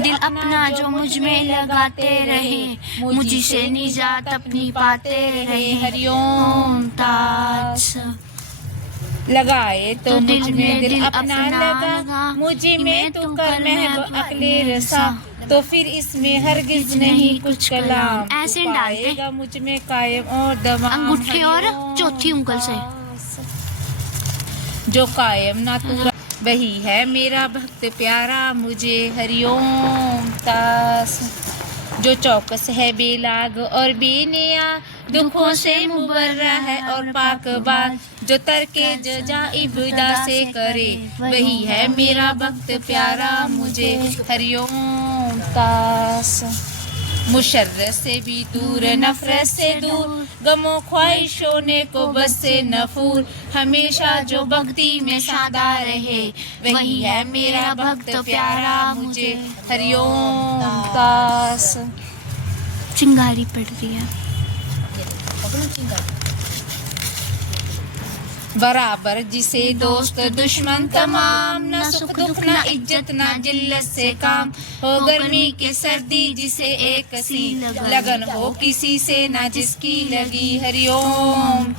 दिल अपना जो मुझमें लगाते रहे मुझसे निजात अपनी पाते रहे। हरिओम ताज। लगाए तो तो मुझमें दिल दिल अपना लगा मुझे में तू कर कर मैं मैं अब अब अगले अगले रसा। तो फिर इसमें हरगिज नहीं कुछ कलाम। ऐसे डालते। मुझमें कायम और दवाम अंगूठे और चौथी उंगल से। जो कायम ना तू वही है, मेरा भक्त प्यारा, मुझे हरिओम तास जो चौकस है बेलाग और बेनिया, दुखों से मुबर्रा है और पाकबाज जो तरके जजा इब्दा से करे, वही है मेरा भक्त प्यारा, मुझे हरिओम तास मुशर्र से भी दूर नफरत से दूर गमो ख्वाहिशों ने को बस से नफूर हमेशा जो भक्ति में सादा रहे वही है मेरा भक्त प्यारा मुझे हरिओम दास चिंगारी पड़ रही है बराबर जिसे दोस्त दुश्मन तमाम, ना सुख दुख, ना इज़्ज़त, ना जिल्लत से काम। हो गर्मी के सर्दी जिसे एक सी लगन। हो किसी से, ना जिसकी लगी हरिओम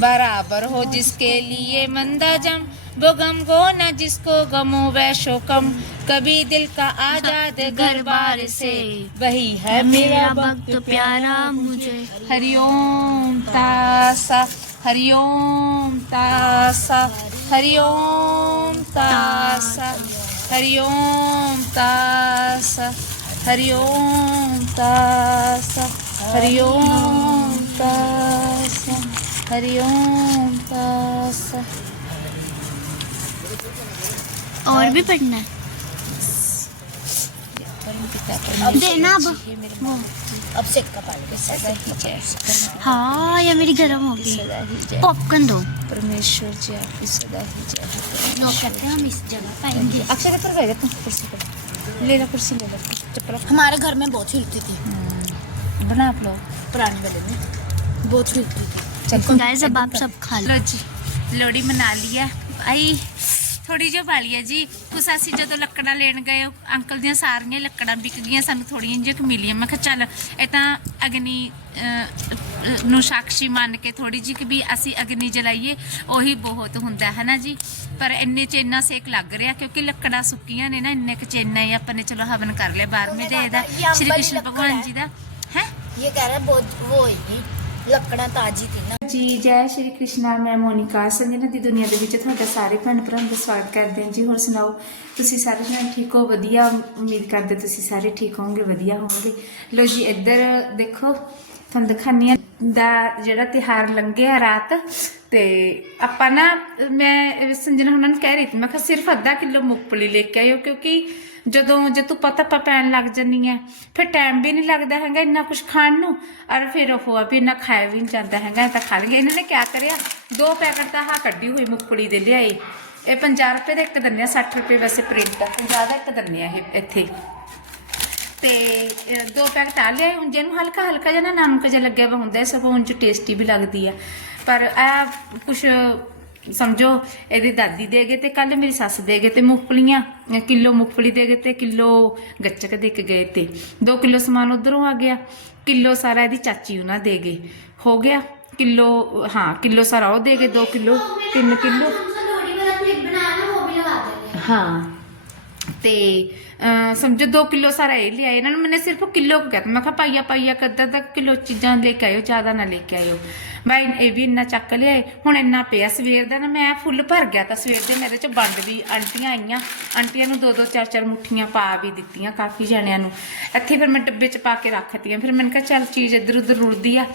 बराबर हो जिसके लिए मंदा जम। वो गम गो न जिसको गमो वैशो कम कभी दिल का आज़ाद घर बार से। वही है मेरा भक्त प्यारा मुझे। हरिओम तासा हरिओम तासा हरिओम तासा हरिओम तासा हरिओम तासा हरिओम तासा हरिओम तासा। और भी पढ़ना है। देना अब। हाँ, मेरी गरम हो गई पॉपकॉर्न दो। परमेश्वर जी आपकी सदा ही जय। नो करते हैं हम इस जगह पाएँगे अक्षर पर बैठ तुम कुर्सी पर ले लो कुर्सी ले लो चप्पल हमारे घर में बहुत हिलती थी। हम्म। बना आप लोग। पुराने वाले में। बहुत हिलती थी। गाइस अब आप सब खा लो जी। लोहड़ी मना लिया। आई। ਥੋੜੀ ਜਿਹੀ ਵਾਲੀ ਹੈ ਜੀ। ਕੁਛ ਅਸੀਂ ਜਦੋਂ ਲੱਕੜਾਂ ਲੈਣ ਗਏ ਅੰਕਲ ਦੀਆਂ ਸਾਰੀਆਂ ਲੱਕੜਾਂ ਵਿਕ ਗਈਆਂ ਸਾਨੂੰ ਥੋੜੀਆਂ ਜਿਹੀਆਂ ਕੁ ਮਿਲੀ ਮੈਂ ਕਿਹਾ ਚੱਲ ਇਹ ਤਾਂ ਅਗਨੀ ਨੂੰ ਸਾਖੀ ਮੰਨ ਕੇ ਥੋੜੀ ਜਿਹੀ ਕਿ ਵੀ ਅਸੀਂ ਅਗਨੀ ਜਲਾਈਏ ਉਹੀ ਬਹੁਤ ਹੁੰਦਾ ਹੈ ਨਾ ਜੀ? ਪਰ ਇੰਨੇ ਚ ਇੰਨਾ ਸੇਕ ਲੱਗ ਰਿਹਾ ਕਿਉਂਕਿ ਲੱਕੜਾਂ ਸੁੱਕੀਆਂ ਨੇ ਨਾ ਇੰਨੇ ਕੁ ਚ ਇੰਨਾ ਹੀ ਆਪਾਂ ਨੇ ਚਲੋ ਹਵਨ ਕਰ ਲਿਆ 12ਵੇਂ ਦੇ ਦਾ ਸ਼੍ਰੀ ਕ੍ਰਿਸ਼ਨ ਭਗਵਾਨ ਜੀ ਦਾ। ਹੈ? ਇਹ ਕਹਿ ਰਿਹਾ ਬਹੁਤ ਹੋਈ ਲੱਕੜਾਂ ਤਾਜ਼ੀ ਤੀ ਨਾ। ਜੀ, ਜੈ ਸ਼੍ਰੀ ਕ੍ਰਿਸ਼ਨਾ ਮੈਂ ਮੋਨਿਕਾ ਸੰਜਨਾ ਦੀ ਦੁਨੀਆ ਦੇ ਵਿੱਚ ਤੁਹਾਡਾ ਸਾਰੇ ਭੈਣ ਭਰਾਵਾਂ ਦਾ ਸਵਾਗਤ ਕਰਦੇ ਹਾਂ ਜੀ। ਹੋਰ ਸੁਣਾਓ, ਤੁਸੀਂ ਸਾਰੇ ਜਣੇ ਠੀਕ ਹੋ? ਵਧੀਆ, ਉਮੀਦ ਕਰਦੇ ਤੁਸੀਂ ਸਾਰੇ ਠੀਕ ਹੋਵੋਗੇ, ਵਧੀਆ ਹੋਵੋਗੇ। ਲੋ ਜੀ, ਇੱਧਰ ਦੇਖੋ ਤੁਹਾਨੂੰ ਦਿਖਾਉਂਦੀ ਹਾਂ। ਦਾ ਜਿਹੜਾ ਤਿਹਾਰ ਲੰਘਿਆ ਰਾਤ, ਤੇ ਆਪਾਂ ਨਾ, ਮੈਂ ਸੰਜਨਾ ਉਹਨਾਂ ਨੂੰ ਕਹਿ ਰਹੀ ਸੀ, ਮੈਂ ਕਿਹਾ ਸਿਰਫ ਅੱਧਾ ਕਿਲੋ ਮੂੰਗਫਲੀ ਲੈ ਕੇ ਆਇਓ, ਕਿਉਂਕਿ ਜਦੋਂ, ਜੇ ਤੂੰ ਪਤਾ ਪਾ ਪੈਣ ਲੱਗ ਜੰਨੀ ਹੈ, ਫਿਰ ਟਾਈਮ ਵੀ ਨਹੀਂ ਲੱਗਦਾ ਹੈਗਾ ਇੰਨਾ ਕੁਝ ਖਾਣ ਨੂੰ, ਔਰ ਫਿਰ ਉਹ ਆ ਵੀ ਇੰਨਾ ਖਾਇਆ ਵੀ ਨਹੀਂ ਜਾਂਦਾ ਹੈਗਾ ਤਾਂ ਖਾ ਲਈਏ। ਇਹਨਾਂ ਨੇ ਕਿਆ ਕਰਿਆ? ਦੋ ਪੈਕਟ ਤਾਂ ਆਹ ਕੱਢੀ ਹੋਈ ਮੁੱਕੜੀ ਦੇ ਲਿਆਏ। ਇਹ 50 ਰੁਪਏ ਦਾ ਇੱਕ ਦੰਨਿਆ 60 ਰੁਪਏ ਵੈਸੇ ਪ੍ਰਿੰਟ ਦਾ 50 ਦਾ ਇੱਕ ਦੰਨਿਆ ਇਹ ਇੱਥੇ। ਤੇ ਇਹ ਦੋ ਪੈਕਟ ਆ ਲਿਆਏ ਹੁਣ ਜਿਹਨੂੰ ਹਲਕਾ ਹਲਕਾ ਜਿਹਾ ਨਾ ਨਮਕ ਜਿਹਾ ਲੱਗਿਆ ਵਾ ਹੁੰਦਾ ਸਭ ਉਂਝ ਟੇਸਟੀ ਵੀ ਲੱਗਦੀ ਆ। ਪਰ ਇਹ ਕੁਛ ਸਮਝੋ, ਇਹਦੀ ਦਾਦੀ ਦੇ ਗਏ ਤੇ ਕੱਲ ਮੇਰੀ ਸੱਸ ਦੇ ਗਏ ਤੇ ਮੂੰਗਫਲੀਆਂ ਕਿਲੋ ਮੂੰਗਫਲੀ ਦੇ ਗਏ ਤੇ ਕਿਲੋ ਗੱਚਕ ਦੇ ਕੇ ਗਏ ਤੇ। 2 ਕਿਲੋ ਸਮਾਨ ਉਧਰੋਂ ਆ ਗਿਆ, ਕਿਲੋ ਸਾਰਾ ਇਹਦੀ ਚਾਚੀ ਉਹਨਾਂ ਦੇ ਗਏ ਹੋ ਗਿਆ, ਕਿਲੋ, ਹਾਂ, ਕਿਲੋ ਸਾਰਾ ਉਹ ਦੇ ਗਏ 2 ਕਿਲੋ 3 ਕਿਲੋ। ਹਾਂ ਤੇ ਸਮਝੋ 2 ਕਿਲੋ ਸਾਰਾ ਇਹ ਲਿਆਏ। ਇਹਨਾਂ ਨੂੰ ਮੈਨੇ ਸਿਰਫ ਕਿਲੋ ਕੁ ਕਹਿਤਾ। ਮੈਂ ਕਿਹਾ ਪਾਈਆ ਪਾਈਆ ਕੱਦਾ ਤੱਕ ਕਿਲੋ ਚੀਜ਼ਾਂ ਲੈ ਕੇ ਆਇਓ, ਜ਼ਿਆਦਾ ਨਾ ਲੈ ਕੇ ਆਇਓ। ਬਾਈ ਇਹ ਵੀ ਇੰਨਾ ਚੱਕ ਲਿਆਏ। ਹੁਣ ਇੰਨਾ ਪਿਆ ਸਵੇਰ ਦਾ ਨਾ, ਮੈਂ ਫੁੱਲ ਭਰ ਗਿਆ ਤਾਂ ਸਵੇਰ ਦੇ ਮੇਰੇ ਚ ਵੰਡ ਵੀ ਆਂਟੀਆਂ ਆਈਆਂ। ਆਂਟੀਆਂ ਨੂੰ ਦੋ ਦੋ ਚਾਰ ਚਾਰ ਮੁੱਠੀਆਂ ਪਾ ਵੀ ਦਿੱਤੀਆਂ ਕਾਫੀ ਜਣਿਆਂ ਨੂੰ। ਇੱਥੇ ਫਿਰ ਮੈਂ ਡੱਬੇ ਚ ਪਾ ਕੇ ਰੱਖਤੀਆਂ। ਫਿਰ ਮੈਨੂੰ ਕਿਹਾ, ਚੱਲ ਚੀਜ਼ ਇੱਧਰ ਉੱਧਰ ਰੁੜਦੀ ਆ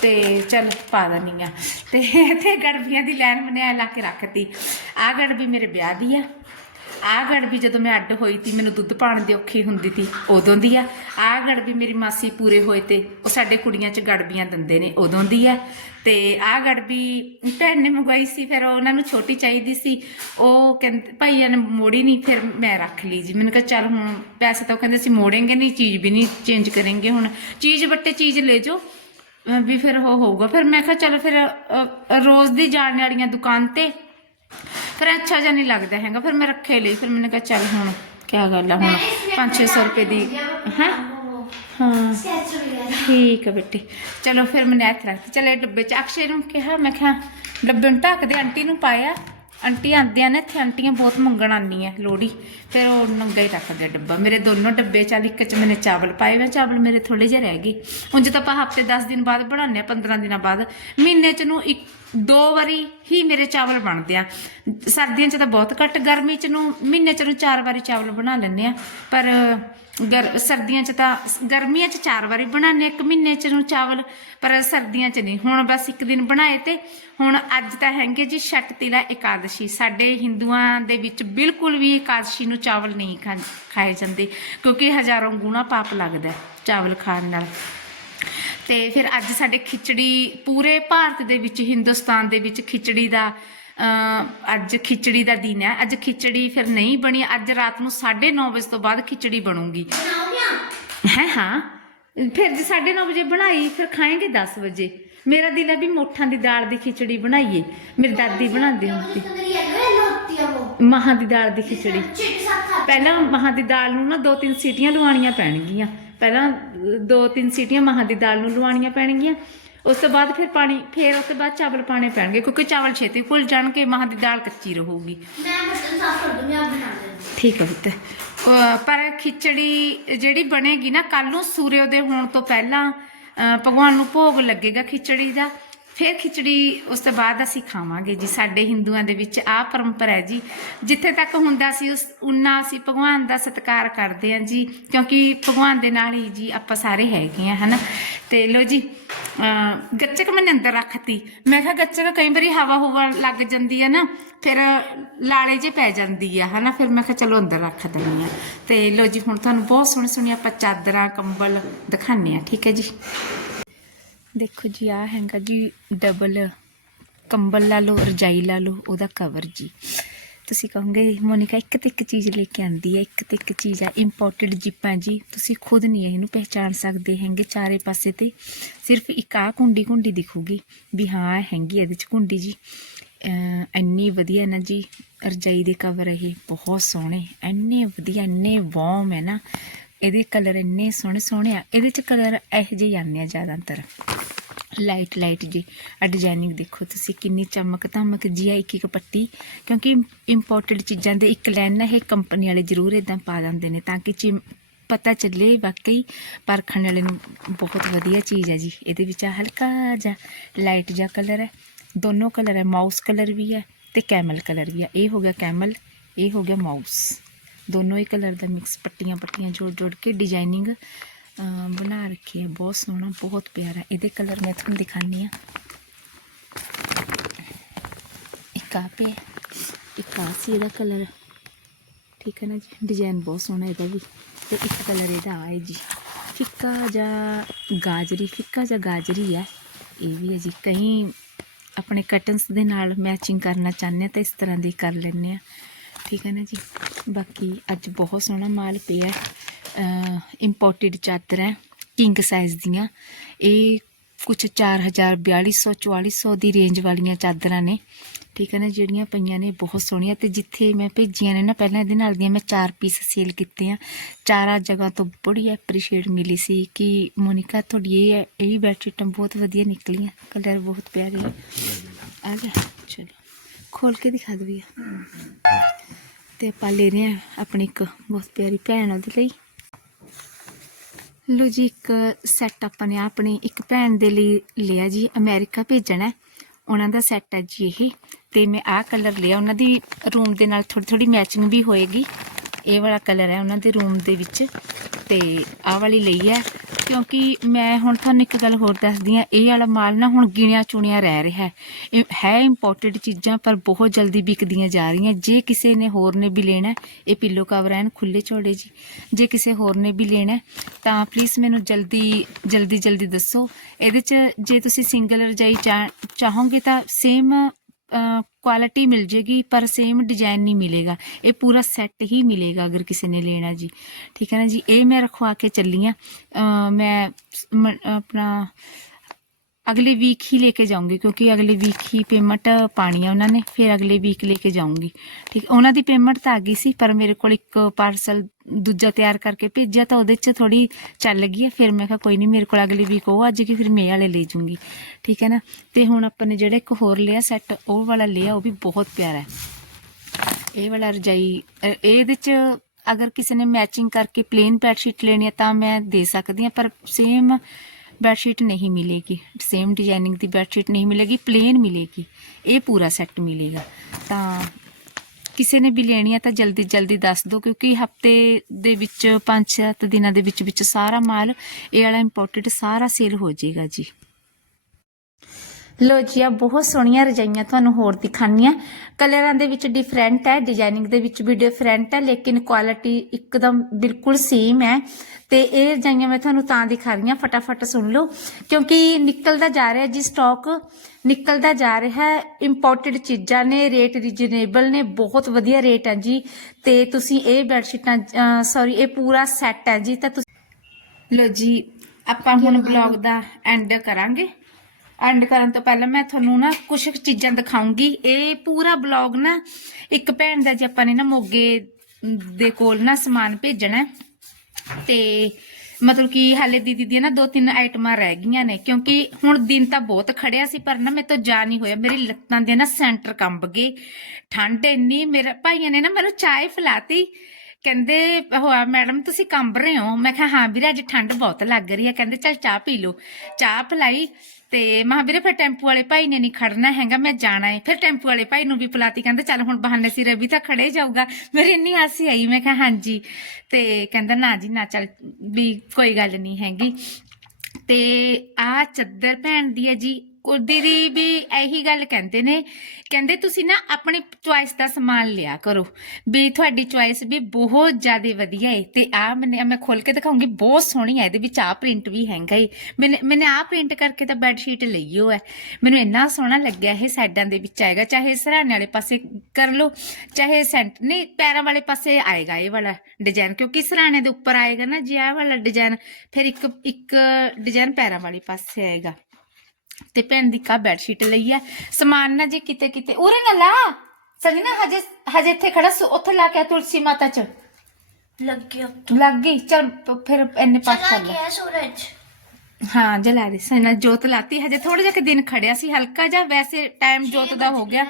ਤੇ ਚੱਲ ਪਾ ਦਨੀ ਆ। ਤੇ ਇੱਥੇ ਗੜਬੀਆਂ ਦੀ ਲਾਈਨ ਬਣਿਆ ਲਾ ਕੇ ਰੱਖਤੀ। ਆ ਗੜਬੀ ਮੇਰੇ ਵਿਆਹ ਦੀ ਆ। ਆਹ ਗੜਬੀ ਜਦੋਂ ਮੈਂ ਅੱਡ ਹੋਈ ਤੀ, ਮੈਨੂੰ ਦੁੱਧ ਪਾਣ ਦੀ ਔਖੀ ਹੁੰਦੀ ਤੀ, ਉਦੋਂ ਦੀ ਆ। ਆ ਗੜ ਮੇਰੀ ਮਾਸੀ ਪੂਰੇ ਹੋਏ ਤੇ, ਉਹ ਸਾਡੇ ਕੁੜੀਆਂ ਚ ਗੜਬੀਆਂ ਦਿੰਦੇ ਨੇ, ਉਦੋਂ ਦੀ ਆ। ਤੇ ਆਹ ਗੜਬੀ ਭੈਣ ਨੇ ਮੰਗਵਾਈ ਸੀ, ਫਿਰ ਉਹਨਾਂ ਨੂੰ ਛੋਟੀ ਚਾਹੀਦੀ ਸੀ। ਉਹ ਕਹਿੰਦੇ, ਭਾਈਆਂ ਨੇ ਮੋੜੀ ਨਹੀਂ ਫਿਰ ਮੈਂ ਰੱਖ ਲਈ ਜੀ। ਮੈਨੂੰ ਕਿਹਾ, ਚੱਲ ਹੁਣ ਪੈਸੇ ਤਾਂ ਉਹ ਕਹਿੰਦੇ ਸੀ ਮੋੜेंगे ਨਹੀਂ ਚੀਜ਼ ਵੀ ਨਹੀਂ ਚੇਂਜ ਕਰਾਂਗੇ ਹੁਣ। ਚੀਜ਼ ਬੱਟੇ ਚੀਜ਼ ਲੈ ਜਾਓ ਵੀ ਫਿਰ ਉਹ ਹੋਊਗਾ। ਫਿਰ ਮੈਂ ਕਿਹਾ, ਚਲੋ ਫਿਰ ਰੋਜ਼ ਦੀ ਜਾਣ ਵਾਲੀਆਂ ਦੁਕਾਨ ਤੇ ਫਿਰ ਅੱਛਾ ਜਿਹਾ ਨਹੀਂ ਲੱਗਦਾ ਹੈਗਾ ਫਿਰ ਮੈਂ ਰੱਖੇ ਲਈ ਫਿਰ ਮੈंने ਕਿਹਾ ਚੱਲ ਹੁਣ ਕੀ ਗੱਲ ਆ ਹੁਣ 5-600 ਰੁਪਏ ਦੀ ਹੈ? ਹਾਂ। ਠੀਕ ਹੈ ਬੇਟੇ। ਚਲੋ ਫਿਰ ਮੈਂ ਇੱਥੇ ਰੱਖਤੀ ਚਲੇ ਡੱਬੇ ਚ ਅਕਸ਼ੇ ਨੂੰ ਕਿਹਾ ਮੈਂ ਕਿਹਾ ਡੱਬੇ ਨੂੰ ਢੱਕ ਦੇ ਆਂਟੀ ਨੂੰ ਪਾਇਆ। ਆਂਟੀ ਆਂਦਿਆਂ ਨੇ, ਇੱਥੇ ਆਂਟੀਆਂ ਬਹੁਤ ਮੰਗਣ ਆਉਂਦੀਆਂ ਲੋੜੀ ਫਿਰ ਉਹ ਨੰਗਾ ਹੀ ਰੱਖਦੇ ਆ ਡੱਬਾ। ਮੇਰੇ ਦੋਨੋਂ ਡੱਬੇ, ਚੱਲ ਇੱਕ ਚ ਮੈਨੇ ਚਾਵਲ ਪਾਏ ਵੇ, ਚਾਵਲ ਮੇਰੇ ਥੋੜੇ ਜਿਹੇ ਰਹਿ ਗਏ। ਉਂਝ ਤਾਂ ਆਪਾਂ ਹਫ਼ਤੇ 10 ਦਿਨ ਬਾਅਦ ਬਣਾਉਂਦੇ ਆ 15 ਦਿਨਾਂ ਬਾਅਦ। ਮਹੀਨੇ ਚ ਨੂੰ ਇੱਕ, ਦੋ ਵਾਰੀ ਹੀ ਮੇਰੇ ਚਾਵਲ ਬਣਦੇ ਆ। ਸਰਦੀਆਂ ਚ ਤਾਂ ਬਹੁਤ ਘੱਟ, ਗਰਮੀ ਚ ਨੂੰ ਮਹੀਨੇ ਚ ਨੂੰ ਚਾਰ ਵਾਰੀ ਚਾਵਲ ਬਣਾ ਲੈਂਦੇ ਆ। ਪਰ ਗਰ ਸਰਦੀਆਂ ਚ ਤਾਂ ਗਰਮੀਆਂ ਚ ਚਾਰ ਵਾਰੀ ਬਣਾਉਂਦੇ ਇੱਕ ਮਹੀਨੇ ਚ ਨੂੰ ਚਾਵਲ, ਪਰ ਸਰਦੀਆਂ ਚ ਨਹੀਂ। ਹੁਣ ਬਸ ਇੱਕ ਦਿਨ ਬਣਾਏ ਤੇ ਹੁਣ ਅੱਜ ਤਾਂ ਹੈਗੇ ਜੀ ਛਠ ਤਿਲਾ ਇਕਾਦਸ਼ੀ। ਸਾਡੇ ਹਿੰਦੂਆਂ ਦੇ ਵਿੱਚ ਬਿਲਕੁਲ ਵੀ ਇਕਾਦਸ਼ੀ ਨੂੰ ਚਾਵਲ ਨਹੀਂ ਖਾ- ਖਾਏ ਜਾਂਦੇ, ਕਿਉਂਕਿ ਹਜ਼ਾਰਾਂ ਗੁਣਾ ਪਾਪ ਲੱਗਦਾ ਚਾਵਲ ਖਾਣ ਨਾਲ। ਤੇ ਫਿਰ ਅੱਜ ਸਾਡੇ ਖਿਚੜੀ, ਪੂਰੇ ਭਾਰਤ ਦੇ ਵਿੱਚ, ਹਿੰਦੁਸਤਾਨ ਦੇ ਵਿੱਚ ਖਿਚੜੀ ਦਾ ਅੱਜ ਖਿਚੜੀ ਦਾ ਦਿਨ ਹੈ। ਅੱਜ ਖਿਚੜੀ ਫਿਰ ਨਹੀਂ ਬਣੀ। ਅੱਜ ਰਾਤ ਨੂੰ 9:30 ਵਜੇ ਤੋਂ ਬਾਅਦ ਖਿਚੜੀ ਬਣੂਗੀ। ਹੈ ਹਾਂ। ਫਿਰ ਜੇ 9:30 ਵਜੇ ਬਣਾਈ ਫਿਰ ਖਾਏਂਗੇ 10 ਵਜੇ। ਮੇਰਾ ਦਿਲ ਹੈ ਵੀ ਮੋਠਾਂ ਦੀ ਦਾਲ ਦੀ ਖਿਚੜੀ ਬਣਾਈਏ। ਮੇਰੀ ਦਾਦੀ ਬਣਾਉਂਦੀ ਹੁੰਦੀ। ਮਹਾਂ ਦੀ ਦਾਲ ਦੀ ਖਿਚੜੀ। ਪਹਿਲਾਂ ਮਹਾਂ ਦੀ ਦਾਲ ਨੂੰ ਨਾ ਦੋ ਤਿੰਨ ਸੀਟੀਆਂ ਲਵਾਉਣੀਆਂ ਪੈਣਗੀਆਂ। ਪਹਿਲਾਂ ਦੋ ਤਿੰਨ ਸੀਟੀਆਂ ਮਹਾਂ ਦੀ ਦਾਲ ਨੂੰ ਲਵਾਉਣੀਆਂ ਪੈਣਗੀਆਂ। ਉਸ ਤੋਂ ਬਾਅਦ ਫਿਰ ਪਾਣੀ ਫਿਰ ਉਸ ਤੋਂ ਬਾਅਦ ਚਾਵਲ ਪਾਣੇ ਪੈਣਗੇ ਕਿਉਂਕਿ ਚਾਵਲ ਛੇਤੀ ਫੁੱਲ ਜਾਣਗੇ ਮਹਾਂ ਦੀ ਦਾਲ ਕੱਚੀ ਰਹੂਗੀ। ਠੀਕ ਹੈ ਪੁੱਤ। ਪਰ ਖਿਚੜੀ ਜਿਹੜੀ ਬਣੇਗੀ ਨਾ ਕੱਲ ਨੂੰ ਸੂਰਯੋਦੈ ਹੋਣ ਤੋਂ ਪਹਿਲਾਂ ਭਗਵਾਨ ਨੂੰ ਭੋਗ ਲੱਗੇਗਾ ਖਿਚੜੀ ਦਾ। ਫਿਰ ਖਿਚੜੀ ਉਸ ਤੋਂ ਬਾਅਦ ਅਸੀਂ ਖਾਵਾਂਗੇ ਜੀ, ਸਾਡੇ ਹਿੰਦੂਆਂ ਦੇ ਵਿੱਚ ਆਹ ਪਰੰਪਰਾ ਹੈ ਜੀ। ਜਿੱਥੇ ਤੱਕ ਹੁੰਦਾ ਸੀ, ਉਸ ਉਨਾ ਅਸੀਂ ਭਗਵਾਨ ਦਾ ਸਤਿਕਾਰ ਕਰਦੇ ਹਾਂ ਜੀ, ਕਿਉਂਕਿ ਭਗਵਾਨ ਦੇ ਨਾਲ ਹੀ ਜੀ ਆਪਾਂ ਸਾਰੇ ਹੈਗੇ ਆ ਹਨਾ। ਤੇ ਲੋ ਜੀ ਗੱਚਕ ਮੈਂ ਅੰਦਰ ਰੱਖਤੀ। ਮੈਂ ਕਿਹਾ ਗੱਚਕ ਕਈ ਵਾਰੀ ਹਵਾ ਹੁਵਾ ਲੱਗ ਜਾਂਦੀ ਹੈ ਨਾ, ਫਿਰ ਲਾਲੇ ਜੇ ਪੈ ਜਾਂਦੀ ਆ, ਹਨਾ। ਫਿਰ ਮੈਂ ਕਿਹਾ ਚਲੋ ਅੰਦਰ ਰੱਖ ਦਿੰਦੀ ਆ ਤੇ ਲੋ ਜੀ, ਹੁਣ ਤੁਹਾਨੂੰ ਬਹੁਤ ਸੋਹਣੀ ਸੋਹਣੇ ਆਪਾਂ ਚਾਦਰਾਂ, ਕੰਬਲ ਦਿਖਾਣੇ ਆ ਠੀਕ ਹੈ ਜੀ। ਦੇਖੋ ਜੀ ਆ ਹੈਗਾ ਜੀ ਡਬਲ ਕੰਬਲ ਲਾ ਲਓ, ਰਜਾਈ ਲਾ ਲਓ, ਉਹਦਾ ਕਵਰ ਜੀ। ਤੁਸੀਂ ਕਹੋਗੇ, ਮੋਨਿਕਾ, ਇੱਕ ਤੇ ਇੱਕ ਚੀਜ਼ ਲੈ ਕੇ ਆਂਦੀ ਹੈ, ਇੱਕ ਤੇ ਇੱਕ ਚੀਜ਼ ਆ ਇੰਪੋਰਟਡ ਜਿੱਪਾਂ ਜੀ। ਤੁਸੀਂ ਖੁਦ ਨਹੀਂ ਇਹਨੂੰ ਪਹਿਚਾਨ ਸਕਦੇ ਹੈਗੇ ਚਾਰੇ ਪਾਸੇ ਤੇ। ਸਿਰਫ ਇੱਕ ਆ ਕੁੰਡੀ ਕੁੰਡੀ ਦਿਖੂਗੀ ਵੀ ਹਾਂ ਹੈਗੀ ਇਹਦੇ ਚ ਕੁੰਡੀ ਜੀ। ਇੰਨੀ ਵਧੀਆ ਨਾ ਜੀ, ਰਜਾਈ ਦੇ ਕਵਰ ਇਹ ਬਹੁਤ ਸੋਹਣੇ, ਇੰਨੇ ਵਧੀਆ, ਇੰਨੇ ਵਾਰਮ ਹੈ ਨਾ। ਇਹਦੇ ਕਲਰ ਇੰਨੇ ਸੋਹਣੇ ਸੋਹਣੇ ਆ, ਇਹਦੇ ਚ ਕਲਰ ਇਹੋ ਜਿਹੇ ਆਉਂਦੇ ਆ ਜ਼ਿਆਦਾਤਰ। ਲਾਈਟ ਲਾਈਟ ਜੀ ਆ ਡਿਜ਼ਾਈਨਿੰਗ ਦੇਖੋ ਤੁਸੀਂ ਕਿੰਨੀ ਚਮਕ ਧਮਕ ਜੀ ਆ ਇੱਕ ਇੱਕ ਪੱਤੀ ਕਿਉਂਕਿ ਇੰਪੋਰਟਡ ਚੀਜ਼ਾਂ ਦੇ ਇੱਕ ਲਾਈਨ ਨਾ ਇਹ ਕੰਪਨੀ ਵਾਲੇ ਜ਼ਰੂਰ ਇਦਾਂ ਪਾ ਦਿੰਦੇ ਨੇ, ਤਾਂ ਕਿ ਚਿਮ ਪਤਾ ਚੱਲੇ ਵਾਕਈ ਪਰਖਣ ਵਾਲੇ ਨੂੰ ਬਹੁਤ ਵਧੀਆ ਚੀਜ਼ ਹੈ ਜੀ। ਇਹਦੇ ਵਿੱਚ ਆ ਹਲਕਾ ਜਿਹਾ ਲਾਈਟ ਜਿਹਾ ਕਲਰ ਹੈ। ਦੋਨੋਂ ਕਲਰ ਹੈ ਮਾਊਸ ਕਲਰ ਵੀ ਹੈ ਤੇ ਕੈਮਲ ਕਲਰ ਵੀ ਹੈ ਇਹ ਹੋ ਗਿਆ ਕੈਮਲ ਇਹ ਹੋ ਗਿਆ ਮਾਊਸ ਦੋਨੋਂ ਹੀ ਕਲਰ ਦਾ ਮਿਕਸ ਪੱਟੀਆਂ ਪੱਟੀਆਂ ਜੋੜ ਜੋੜ ਕੇ ਡਿਜ਼ਾਈਨਿੰਗ ਬਣਾ ਰੱਖੀ ਹੈ। ਬਹੁਤ ਸੋਹਣਾ, ਬਹੁਤ ਪਿਆਰਾ। ਇਹਦੇ ਕਲਰ ਮੈਂ ਤੁਹਾਨੂੰ ਦਿਖਾਨੀ ਆ ਇੱਕ ਆ ਪਿਆ ਇੱਕ ਆ ਸੀ ਇਹਦਾ ਕਲਰ। ਠੀਕ ਹੈ ਨਾ ਜੀ? ਡਿਜ਼ਾਈਨ ਬਹੁਤ ਸੋਹਣਾ ਇਹਦਾ ਵੀ। ਤੇ ਇੱਕ ਕਲਰ ਇਹਦਾ ਆ ਜੀ। ਫਿੱਕਾ ਜਾਂ ਗਾਜਰੀ, ਫਿੱਕਾ ਜਾਂ ਗਾਜਰੀ ਹੈ। ਇਹ ਵੀ ਹੈ ਜੀ। ਕਈ ਆਪਣੇ ਕਟਨਸ ਦੇ ਨਾਲ ਮੈਚਿੰਗ ਕਰਨਾ ਚਾਹੁੰਦੇ ਆ ਤਾਂ ਇਸ ਤਰ੍ਹਾਂ ਦੀ ਕਰ ਲੈਂਦੇ ਆ ਠੀਕ ਹੈ ਨਾ ਜੀ? ਬਾਕੀ ਅੱਜ ਬਹੁਤ ਸੋਹਣਾ ਮਾਲ ਪਿਆ। ਇੰਪੋਰਟਡ ਚਾਦਰ ਹੈ ਕਿੰਗ ਸਾਈਜ਼ ਦੀਆਂ। ਇਹ ਕੁਝ 4000 4200 4400 ਦੀ ਰੇਂਜ ਵਾਲੀਆਂ ਚਾਦਰਾਂ ਨੇ। ਠੀਕ ਹੈ ਨਾ, ਜਿਹੜੀਆਂ ਪਈਆਂ ਨੇ, ਬਹੁਤ ਸੋਹਣੀਆਂ। ਤੇ ਜਿੱਥੇ ਮੈਂ ਭੇਜੀਆਂ ਨੇ ਨਾ, ਪਹਿਲਾਂ ਇਹਦੇ ਨਾਲ ਦੀਆਂ ਮੈਂ ਚਾਰ ਪੀਸ ਸੇਲ ਕੀਤੇ ਆ। ਚਾਰਾਂ ਜਗ੍ਹਾ ਤੋਂ ਬੜੀ ਐਪਰੀਸ਼ੀਏਟ ਮਿਲੀ ਸੀ ਕਿ ਮੋਨਿਕਾ, ਤੁਹਾਡੀ ਇਹ ਇਹ ਬੈਡਸ਼ੀਟਾਂ ਬਹੁਤ ਵਧੀਆ ਨਿਕਲੀਆਂ। ਕਲਰ ਬਹੁਤ ਪਿਆਰੀ ਆ। ਗਿਆ ਚਲੋ। ਖੋਲ ਕੇ ਦਿਖਾ ਦਵੀ ਤੇ ਆਪਾਂ ਲੈ ਰਹੇ ਹਾਂ ਆਪਣੀ ਇੱਕ ਬਹੁਤ ਪਿਆਰੀ ਭੈਣ ਉਹਦੇ ਲਈ। ਲੋ ਜੀ, ਇੱਕ ਸੈੱਟ ਆਪਾਂ ਨੇ ਆਪਣੀ ਇੱਕ ਭੈਣ ਦੇ ਲਈ ਲਿਆ ਜੀ ਅਮਰੀਕਾ ਭੇਜਣਾ। ਉਹਨਾਂ ਦਾ ਸੈੱਟ ਹੈ ਜੀ ਇਹ। ਤੇ ਮੈਂ ਆਹ ਕਲਰ ਲਿਆ, ਉਹਨਾਂ ਦੀ ਰੂਮ ਦੇ ਨਾਲ ਥੋੜੀ ਥੋੜੀ ਮੈਚਿੰਗ ਵੀ ਹੋਏਗੀ। ਇਹ ਵਾਲਾ ਕਲਰ ਹੈ ਉਹਨਾਂ ਦੇ ਰੂਮ ਦੇ ਵਿੱਚ। ਤੇ ਆਹ ਵਾਲੀ ਲਈ ਹੈ। ਕਿਉਂਕਿ ਮੈਂ ਹੁਣ ਤੁਹਾਨੂੰ ਇੱਕ ਗੱਲ ਹੋਰ ਦੱਸਦੀ ਆ ਇਹ ਵਾਲਾ ਮਾਲ ਨਾ ਹੁਣ ਗਿਣਿਆ ਚੁਣਿਆ ਰਹਿ ਰਿਹਾ ਹੈ। ਇਹ ਹੈ ਇੰਪੋਰਟਡ ਚੀਜ਼ਾਂ, ਪਰ ਬਹੁਤ ਜਲਦੀ ਵਿਕਦੀਆਂ ਜਾ ਰਹੀਆਂ। ਜੇ ਕਿਸੇ ਨੇ ਹੋਰ ਨੇ ਵੀ ਲੈਣਾ ਇਹ ਪਿੱਲੋ ਕਵਰ ਐਨ ਖੁੱਲੇ ਚੌੜੇ ਜੀ। ਜੇ ਕਿਸੇ ਹੋਰ ਨੇ ਵੀ ਲੈਣਾ ਤਾਂ ਪਲੀਜ਼ ਮੈਨੂੰ ਜਲਦੀ ਜਲਦੀ ਜਲਦੀ ਦੱਸੋ। ਇਹਦੇ ਚ ਜੇ ਤੁਸੀਂ ਸਿੰਗਲ ਰਜਾਈ ਚਾਹ- ਚਾਹੋਗੇ ਤਾਂ ਸੇਮ ਕੁਆਲਿਟੀ ਮਿਲ ਜੇਗੀ, ਪਰ ਸੇਮ ਡਿਜ਼ਾਈਨ ਨਹੀਂ ਮਿਲੇਗਾ। ਇਹ ਪੂਰਾ ਸੈੱਟ ਹੀ ਮਿਲੇਗਾ ਅਗਰ ਕਿਸੇ ਨੇ ਲੈਣਾ ਜੀ। ਠੀਕ ਹੈ ਨਾ ਜੀ? ਇਹ ਮੈਂ ਰਖਵਾ ਕੇ ਚੱਲੀ ਆ। ਮੈਂ, ਆਪਣਾ ਅਗਲੀ ਵੀਕ ਹੀ ਲੈ ਕੇ ਜਾਊਂਗੀ ਕਿਉਂਕਿ ਅਗਲੇ ਵੀਕ ਹੀ ਪੇਮੈਂਟ ਪਾਣੀ ਆ ਉਹਨਾਂ ਨੇ, ਫਿਰ ਅਗਲੇ ਵੀਕ ਲੈ ਕੇ ਜਾਊਂਗੀ। ਠੀਕ, ਉਹਨਾਂ ਦੀ ਪੇਮੈਂਟ ਤਾਂ ਆ ਗਈ ਸੀ, ਪਰ ਮੇਰੇ ਕੋਲ ਇੱਕ ਪਾਰਸਲ ਦੂਜਾ ਤਿਆਰ ਕਰਕੇ ਭੇਜਿਆ ਤਾਂ ਉਹਦੇ 'ਚ ਥੋੜੀ ਚੱਲ ਗਈ ਹੈ ਫਿਰ ਮੈਂ ਕਿਹਾ ਕੋਈ ਨਹੀਂ ਮੇਰੇ ਕੋਲ ਅਗਲੇ ਵੀਕ ਉਹ ਅੱਜ ਕੀ ਫਿਰ ਮੈਂ ਵਾਲੇ ਲੈ ਜੂੰਗੀ ਠੀਕ ਹੈ ਨਾ? ਤੇ ਹੁਣ ਆਪਾਂ ਨੇ ਜਿਹੜਾ ਇੱਕ ਹੋਰ ਲਿਆ ਸੈੱਟ ਉਹ ਵਾਲਾ ਲਿਆ, ਉਹ ਵੀ ਬਹੁਤ ਪਿਆਰਾ ਹੈ। ਇਹ ਵਾਲਾ ਰਜਾਈ ਇਹਦੇ ਚ ਅਗਰ ਕਿਸੇ ਨੇ ਮੈਚਿੰਗ ਕਰਕੇ ਪਲੇਨ ਬੈਡਸ਼ੀਟ ਲੈਣੀ ਹੈ ਤਾਂ ਮੈਂ ਦੇ ਸਕਦੀ ਹਾਂ, ਪਰ ਸੇਮ ਬੈਡਸ਼ੀਟ ਨਹੀਂ ਮਿਲੇਗੀ ਸੇਮ ਡਿਜ਼ਾਈਨਿੰਗ ਦੀ ਬੈਡਸ਼ੀਟ ਨਹੀਂ ਮਿਲੇਗੀ ਪਲੇਨ ਮਿਲੇਗੀ ਇਹ ਪੂਰਾ ਸੈੱਟ ਮਿਲੇਗਾ ਤਾਂ ਕਿਸੇ ਨੇ ਵੀ ਲੈਣੀ ਹੈ ਤਾਂ ਜਲਦੀ ਜਲਦੀ ਦੱਸ ਦਿਓ ਕਿਉਂਕਿ ਹਫ਼ਤੇ ਦੇ ਵਿੱਚ 5-7 ਦਿਨਾਂ ਦੇ ਵਿੱਚ ਵਿੱਚ ਸਾਰਾ ਮਾਲ ਇਹ ਵਾਲਾ ਇੰਪੋਰਟਡ ਸਾਰਾ ਸੇਲ ਹੋ ਜਾਏਗਾ ਜੀ ਲੋ ਜੀ ਆ ਬਹੁਤ ਸੋਹਣੀਆਂ ਰਜਾਈਆਂ ਤੁਹਾਨੂੰ ਹੋਰ ਦਿਖਾਣੀਆਂ ਕਲਰਾਂ ਦੇ ਵਿੱਚ ਡਿਫਰੈਂਟ ਹੈ ਡਿਜ਼ਾਈਨਿੰਗ ਦੇ ਵਿੱਚ ਵੀ ਡਿਫਰੈਂਟ ਹੈ ਲੇਕਿਨ ਕੁਆਲਿਟੀ ਇੱਕਦਮ ਬਿਲਕੁਲ ਸੇਮ ਹੈ। ਤੇ ਇਹ ਰਜਾਈਆਂ ਮੈਂ ਤੁਹਾਨੂੰ ਤਾਂ ਦਿਖਾ ਰਹੀ ਹਾਂ ਫਟਾਫਟ ਸੁਣ ਲਓ। ਕਿਉਂਕਿ ਨਿਕਲਦਾ ਜਾ ਰਿਹਾ ਜੀ ਸਟਾਕ ਨਿਕਲਦਾ ਜਾ ਰਿਹਾ ਹੈ। ਇੰਪੋਰਟਡ ਚੀਜ਼ਾਂ ਨੇ ਰੇਟ ਰੀਜਨੇਬਲ ਨੇ ਬਹੁਤ ਵਧੀਆ ਰੇਟ ਹੈ ਜੀ। ਤੇ ਤੁਸੀਂ ਇਹ ਬੈਡਸ਼ੀਟਾਂ ਸੌਰੀ ਇਹ ਪੂਰਾ ਸੈੱਟ ਹੈ ਜੀ ਤਾਂ ਤੁਸੀਂ ਲੋ ਜੀ ਆਪਾਂ ਹੁਣ ਬਲੌਗ ਦਾ ਐਂਡ ਕਰਾਂਗੇ। ਐਂਡ ਕਰਨ ਤੋਂ ਪਹਿਲਾਂ ਮੈਂ ਤੁਹਾਨੂੰ ਨਾ ਕੁਝ ਚੀਜ਼ਾਂ ਦਿਖਾਉਂਗੀ। ਇਹ ਪੂਰਾ ਬਲੌਗ ਨਾ ਇੱਕ ਭੈਣ ਦਾ ਜੇ ਆਪਾਂ ਨੇ ਨਾ ਮੋਗੇ ਦੇ ਕੋਲ ਨਾ ਸਮਾਨ ਭੇਜਣਾ ਹੈ। ਤੇ ਮਤਲਬ ਕਿ ਹਾਲੇ ਦੀਦੀ ਦੀਆਂ ਨਾ ਦੋ ਤਿੰਨ ਆਈਟਮਾਂ ਰਹਿ ਗਈਆਂ ਨੇ, ਕਿਉਂਕਿ ਹੁਣ ਦਿਨ ਤਾਂ ਬਹੁਤ ਖੜਿਆ ਸੀ, ਪਰ ਨਾ ਮੇਰੇ ਤੋਂ ਜਾ ਨਹੀਂ ਹੋਇਆ। ਮੇਰੀ ਲੱਤਾਂ ਦੇ ਨਾ ਸੈਂਟਰ ਕੰਬ ਗਏ। ਠੰਡ ਇੰਨੀ, ਮੇਰੇ ਭਾਈਆਂ ਨੇ ਨਾ ਮੈਨੂੰ ਚਾਹ ਫਲਾਤੀ ਕਹਿੰਦੇ ਹੋਆ ਮੈਡਮ, ਤੁਸੀਂ ਕੰਬ ਰਹੇ ਹੋ। ਮੈਂ ਕਿਹਾ, ਹਾਂ ਵੀਰੇ, ਅੱਜ ਠੰਡ ਬਹੁਤ ਲੱਗ ਰਹੀ ਹੈ। ਕਹਿੰਦੇ, ਚਲ ਚਾਹ ਪੀ ਲਓ। ਚਾਹ ਪਿਲਾਈ ਤੇ ਮਹਾਂ ਵੀਰੇ, ਫਿਰ ਟੈਂਪੂ ਵਾਲੇ ਭਾਈ ਨੇ ਨਹੀਂ ਖੜਨਾ ਹੈਗਾ, ਮੈਂ ਜਾਣਾ ਹੈ ਫਿਰ ਟੈਂਪੂ ਵਾਲੇ ਭਾਈ ਨੂੰ ਵੀ ਪਿਲਾਤੀ ਕਹਿੰਦੇ, ਚੱਲ ਹੁਣ ਬਹਾਨੇ ਸਿਰ ਵੀ ਤਾਂ ਖੜੇ ਜਾਊਗਾ। ਮੇਰੀ ਇੰਨੀ ਹਾਸੀ ਆਈ, ਮੈਂ ਕਿਹਾ, ਹਾਂਜੀ। ਤੇ ਕਹਿੰਦਾ, ਨਾ ਜੀ, ਨਾ, ਚੱਲ ਵੀ ਕੋਈ ਗੱਲ ਨਹੀਂ ਹੈਗੀ। ਤੇ ਆ ਚੱਦਰ ਭੈਣ ਦੀ ਹੈ ਜੀ ਉਹ ਦੀ ਵੀ ਇਹੀ ਗੱਲ ਕਹਿੰਦੇ ਨੇ, ਕਹਿੰਦੇ ਤੁਸੀਂ ਨਾ ਆਪਣੀ ਚੁਆਇਸ ਦਾ ਸਮਾਨ ਲਿਆ ਕਰੋ। ਵੀ ਤੁਹਾਡੀ ਚੁਆਇਸ ਵੀ ਬਹੁਤ ਜ਼ਿਆਦਾ ਵਧੀਆ ਹੈ ਤੇ ਆ ਮੈਨੇ, ਮੈਂ ਖੋਲ ਕੇ ਦਿਖਾਉਂਗੀ, ਬਹੁਤ ਸੋਹਣੀ ਹੈ ਇਹਦੇ ਵਿੱਚ ਆ ਪ੍ਰਿੰਟ ਵੀ ਹੈਗਾ ਹੀ ਮੈਨੇ ਮੈਨੇ ਆ ਪ੍ਰਿੰਟ ਕਰਕੇ ਤਾਂ ਬੈੱਡ ਸ਼ੀਟ ਲਈ ਹੋ ਹੈ ਮੈਨੂੰ ਇੰਨਾ ਸੋਹਣਾ ਲੱਗਿਆ ਇਹ ਸਾਈਡਾਂ ਦੇ ਵਿੱਚ ਆਏਗਾ। ਚਾਹੇ ਸਰਾਣੇ ਵਾਲੇ ਪਾਸੇ ਕਰ ਲਓ, ਚਾਹੇ ਸੈਂਟ ਨਹੀਂ, ਪੈਰਾਂ ਵਾਲੇ ਪਾਸੇ ਆਏਗਾ ਇਹ ਵਾਲਾ ਡਿਜ਼ਾਈਨ ਕਿਉਂਕਿ ਸਰਾਣੇ ਦੇ ਉੱਪਰ ਆਏਗਾ ਨਾ ਜੇ ਆਹ ਵਾਲਾ ਡਿਜ਼ਾਈਨ ਫਿਰ ਇੱਕ ਇੱਕ ਡਿਜ਼ਾਈਨ ਪੈਰਾਂ ਵਾਲੇ ਪਾਸੇ ਆਏਗਾ। ਤੇ ਭੈਣ ਦੀ ਕਾ ਬੈੱਡ ਸ਼ੀਟ ਲਈ ਹੈ। ਸਮਾਨ ਨਾ ਜੇ ਕਿਤੇ ਕਿਤੇ। ਉਰੇ ਨਾ ਲਾ। ਸਨੀ ਨਾ ਹਜੇ ਹਜੇ ਇੱਥੇ ਖੜਾ ਸੁ- ਉੱਥੇ ਲਾ ਕੇ ਆ ਤੁਲਸੀ ਮਾਤਾ ਚ। ਲੱਗ ਗਿਆ ਲੱਗ ਗਈ। ਚਲ ਫਿਰ ਇੰਨੇ ਪਾਸ ਕਰ ਲੈ। ਗਿਆ ਸੂਰਜ। ਹਾਂ ਜਲਾ ਦੇ ਸਨਾ ਜੋਤ ਲਾਤੀ। ਹਜੇ ਥੋੜਾ ਜਿਹਾ ਕਿ ਦਿਨ ਖੜਿਆ ਸੀ। ਹਲਕਾ ਜਿਹਾ। ਵੈਸੇ ਟਾਈਮ ਜੋਤ ਦਾ ਹੋ ਗਿਆ।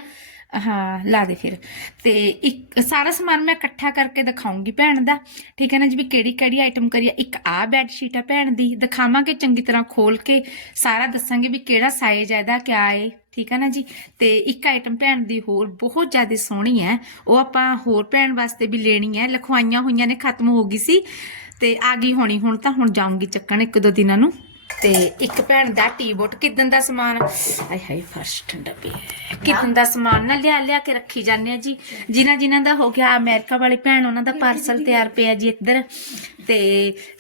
ਹਾਂ, ਲਾ ਦੇ ਫਿਰ। ਤੇ ਇੱਕ, ਸਾਰਾ ਸਮਾਨ ਮੈਂ ਇਕੱਠਾ ਕਰਕੇ ਦਿਖਾਉਂਗੀ ਭੈਣ ਦਾ। ਠੀਕ ਹੈ ਨਾ ਜੀ ਵੀ ਕਿਹੜੀ ਕਿਹੜੀ ਆਈਟਮ ਕਰੀ ਆ ਇੱਕ ਆ ਬੈੱਡ ਸ਼ੀਟ ਆ ਭੈਣ ਦੀ। ਦਿਖਾਵਾਂਗੇ ਚੰਗੀ ਤਰ੍ਹਾਂ ਖੋਲ ਕੇ। ਸਾਰਾ ਦੱਸਾਂਗੇ ਵੀ ਕਿਹੜਾ ਸਾਈਜ਼ ਹੈ ਇਹਦਾ, ਕਿਆ ਹੈ ਠੀਕ ਹੈ ਨਾ ਜੀ? ਤੇ ਇੱਕ ਆਈਟਮ ਭੈਣ ਦੀ ਹੋਰ ਬਹੁਤ ਜ਼ਿਆਦਾ ਸੋਹਣੀ ਹੈ। ਉਹ ਆਪਾਂ ਹੋਰ ਭੈਣ ਵਾਸਤੇ ਵੀ ਲੈਣੀ ਹੈ। ਲਖਵਾਈਆਂ ਹੋਈਆਂ ਨੇ, ਖਤਮ ਹੋ ਗਈ ਸੀ। ਤੇ ਆ ਗਈ ਹੋਣੀ। ਹੁਣ ਤਾਂ ਹੁਣ ਜਾਊਂਗੀ ਚੱਕਣ, ਇੱਕ ਦੋ ਦਿਨਾਂ ਨੂੰ। ਤੇ ਇੱਕ ਭੈਣ ਦਾ ਟੀ ਬੋਟ ਕਿਦਨ ਦਾ ਸਮਾਨ? ਆਏ ਹਾਏ ਫਰਸ਼ ਠੰਡਾ ਪਿਆ ਕਿਦਨ ਦਾ ਸਮਾਨ? ਨਾ ਲਿਆ ਲਿਆ ਕੇ ਰੱਖੀ ਜਾਂਦੇ ਆ ਜੀ। ਜਿਨ੍ਹਾਂ ਜਿਨ੍ਹਾਂ ਦਾ ਹੋ ਗਿਆ, ਅਮਰੀਕਾ ਵਾਲੀ ਭੈਣ, ਉਹਨਾਂ ਦਾ ਪਾਰਸਲ ਤਿਆਰ ਪਿਆ ਜੀ ਇੱਧਰ। ਤੇ